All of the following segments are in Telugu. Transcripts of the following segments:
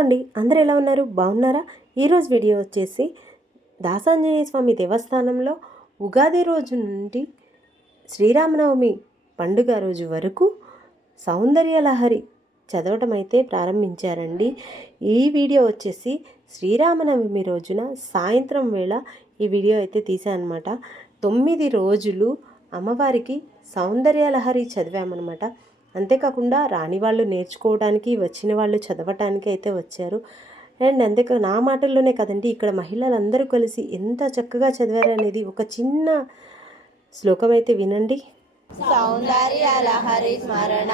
అండి. అందరూ ఎలా ఉన్నారు? బాగున్నారా? ఈరోజు వీడియో వచ్చేసి దాసాంజనేయ స్వామి దేవస్థానంలో ఉగాది రోజు నుండి శ్రీరామనవమి పండుగ రోజు వరకు సౌందర్య లహరి చదవటం అయితే ప్రారంభించారండి. ఈ వీడియో వచ్చేసి శ్రీరామనవమి రోజున సాయంత్రం వేళ ఈ వీడియో అయితే తీసానమాట తొమ్మిది రోజులు అమ్మవారికి సౌందర్య లహరి చదివామన్నమాట. అంతేకాకుండా రాని వాళ్ళు నేర్చుకోవడానికి వచ్చిన వాళ్ళు చదవటానికి అయితే వచ్చారు. అండ్ అంతేకా నా మాటల్లోనే కదండి ఇక్కడ మహిళలందరూ కలిసి ఎంత చక్కగా చదివారనేది ఒక చిన్న శ్లోకం అయితే వినండి. సౌందర్య లహరి స్మరణ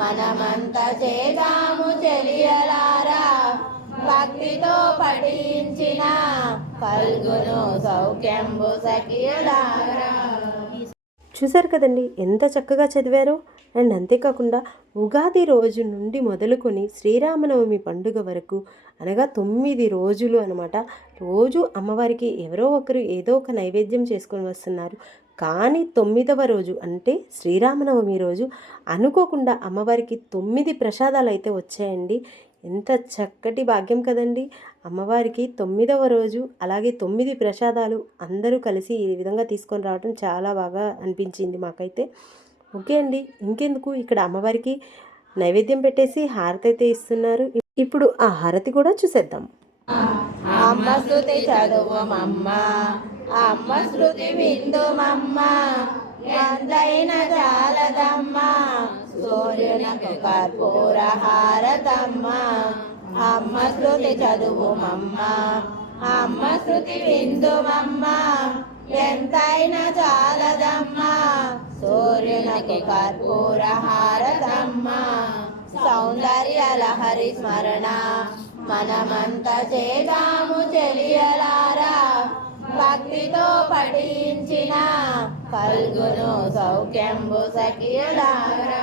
మనమంత చేదాము చెలియలారా భక్తితో పఠించిన పల్గును సౌఖ్యంబు సఖియులారా. చూశారు కదండి ఎంత చక్కగా చదివారో. అండ్ అంతేకాకుండా ఉగాది రోజు నుండి మొదలుకొని శ్రీరామనవమి పండుగ వరకు అనగా తొమ్మిది రోజులు అనమాట రోజు అమ్మవారికి ఎవరో ఒకరు ఏదో ఒక నైవేద్యం చేసుకొని వస్తున్నారు. కానీ తొమ్మిదవ రోజు అంటే శ్రీరామనవమి రోజు అనుకోకుండా అమ్మవారికి తొమ్మిది ప్రసాదాలు అయితే వచ్చాయండి. ఎంత చక్కటి భాగ్యం కదండి. అమ్మవారికి తొమ్మిదవ రోజు అలాగే తొమ్మిది ప్రసాదాలు అందరూ కలిసి ఈ విధంగా తీసుకొని రావడం చాలా బాగా అనిపించింది మాకైతే. ఓకే అండి. ఇంకెందుకు? ఇక్కడ అమ్మవారికి నైవేద్యం పెట్టేసి హారతి అయితే ఇస్తున్నారు. ఇప్పుడు ఆ హారతి కూడా చూసేద్దాం. అమ్మ శృతి చదువుమమ్మ అమ్మ. శృతి విందుమమ్మ ఎంతైన చాలదమ్మ. సూర్యునకు కర్పూర హారతమ్మ. అమ్మ శృతి చదువుమమ్మ అమ్మ. శృతి విందుమమ్మ ఎంతైనా చాలదమ్మ. సూర్యునకు కర్పూరహారతమ్మ సౌందర్యలహరి స్మరణ. మనమంత చేదాము చెలియలారా. భక్తితో పఠించిన పల్గును సౌఖ్యంబు సఖియులారా.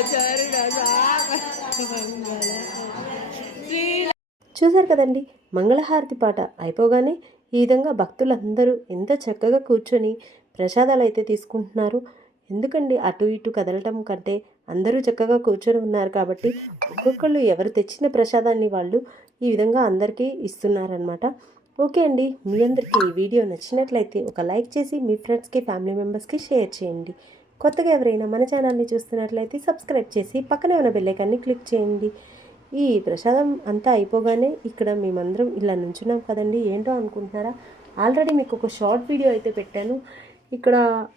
అందాలేలే చూశారు కదండి మంగళహారతి పాట అయిపోగానే ఈ విధంగా భక్తులందరూ ఎంత చక్కగా కూర్చొని ప్రసాదాలు అయితే తీసుకుంటున్నారు. ఎందుకండి అటు ఇటు కదలటం కంటే అందరూ చక్కగా కూర్చొని ఉన్నారు కాబట్టి ఒక్కొక్కళ్ళు ఎవరు తెచ్చిన ప్రసాదాన్ని వాళ్ళు ఈ విధంగా అందరికీ ఇస్తున్నారనమాట ఓకే అండి మీ అందరికీ ఈ వీడియో నచ్చినట్లయితే ఒక లైక్ చేసి మీ ఫ్రెండ్స్కి ఫ్యామిలీ మెంబర్స్కి షేర్ చేయండి. కొత్తగా ఎవరైనా మన ఛానల్ని చూస్తున్నట్లయితే సబ్స్క్రైబ్ చేసి పక్కనే ఉన్న బెల్లైకాన్ని క్లిక్ చేయండి. ఈ ప్రసాదం అంతా అయిపోగానే ఇక్కడ మేమందరం ఇలా నుంచున్నాం కదండి. ఏంటో అనుకుంటున్నారా? ఆల్రెడీ మీకు ఒక షార్ట్ వీడియో అయితే పెట్టాను. ఇక్కడ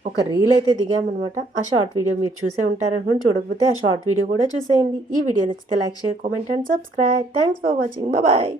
ఒక రీల్ అయితే దిగామన్నమాట. ఆ షార్ట్ వీడియో మీరు చూసే ఉంటారనుకుని చూడకపోతే ఆ షార్ట్ వీడియో కూడా చూసేయండి. ఈ వీడియో నచ్చితే like share comment and subscribe thanks for watching bye